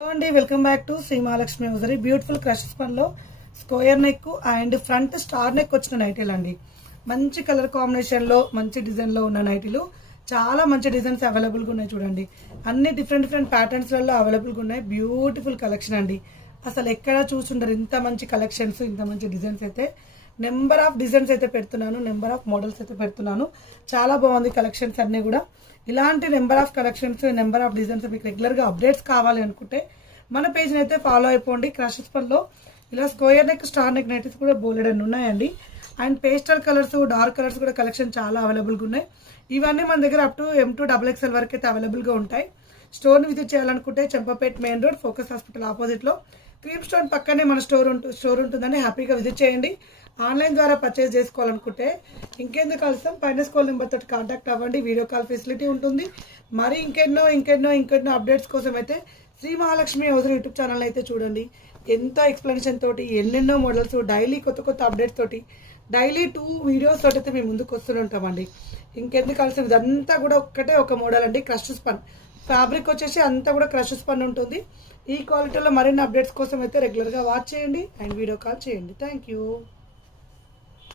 Hello అండి, welcome back to Shri Mahalakshmi hosiery. Beautiful crushes పనిలో square neck and front star neck వచ్చిన నైటీలు అండి. మంచి కలర్ కాంబినేషన్లో మంచి డిజైన్లో ఉన్న నైటీలు. చాలా మంచి డిజైన్స్ అవైలబుల్గా ఉన్నాయి చూడండి. అన్ని డిఫరెంట్ ప్యాటర్న్స్లలో అవైలబుల్గా ఉన్నాయి. బ్యూటిఫుల్ కలెక్షన్ అండి. అసలు ఎక్కడ చూసుండరు ఇంత మంచి కలెక్షన్స్, ఇంత మంచి డిజైన్స్ అయితే. నెంబర్ ఆఫ్ డిజైన్స్ అయితే పెడుతున్నాను, నెంబర్ ఆఫ్ మోడల్స్ అయితే పెడుతున్నాను. చాలా బాగుంది కలెక్షన్స్ అన్నీ కూడా. ఇలాంటి number of collections, number of designs మీకు రెగ్యులర్గా అప్డేట్స్ కావాలి అనుకుంటే మన పేజ్ని అయితే ఫాలో అయిపోండి. క్రషెస్ పనిలో ఇలా square neck, star neck nighties కూడా బోలెడన్ని ఉన్నాయండి. And pastel colours, dark colours కూడా కలెక్షన్ చాలా అవైలబుల్గా ఉన్నాయి. ఇవన్నీ మన దగ్గర అప్ టు M2 XXL వరకు అయితే అవైలబుల్గా ఉంటాయి. స్టోర్ని విజిట్ చేయాలనుకుంటే Champapet main road, focus hospital ఆపోజిట్లో క్రీమ్ స్టోన్ పక్కనే మన స్టోర్ ఉంటుందని హ్యాపీగా విజిట్ చేయండి. ఆన్లైన్ ద్వారా పర్చేస్ చేసుకోవాలనుకుంటే ఇంకెందుకు కలుస్తాం, పైన స్కాల్ నెంబర్ తోటి కాంటాక్ట్ అవ్వండి. వీడియో కాల్ ఫెసిలిటీ ఉంటుంది. మరి ఇంకెన్నో అప్డేట్స్ కోసం అయితే Shri Mahalakshmi hosiery YouTube channel అయితే చూడండి. ఎంతో ఎక్స్ప్లెనేషన్ తోటి, ఎన్నెన్నో మోడల్స్, డైలీ కొత్త అప్డేట్స్ తోటి, డైలీ 2 వీడియోస్ తోటి అయితే మేము ముందుకు వస్తూనే ఉంటామండి. ఇంకెందుకు కలిసి ఇదంతా కూడా ఒక మోడల్ అండి. క్రషెస్ పన్ ఫ్యాబ్రిక్ వచ్చేసి అంతా కూడా క్రషెస్ పన్ ఉంటుంది. ఈ క్వాలిటీలో మరిన్ని అప్డేట్స్ కోసం అయితే రెగ్యులర్గా వాచ్ చేయండి అండ్ వీడియో కాల్ చేయండి. Thank you.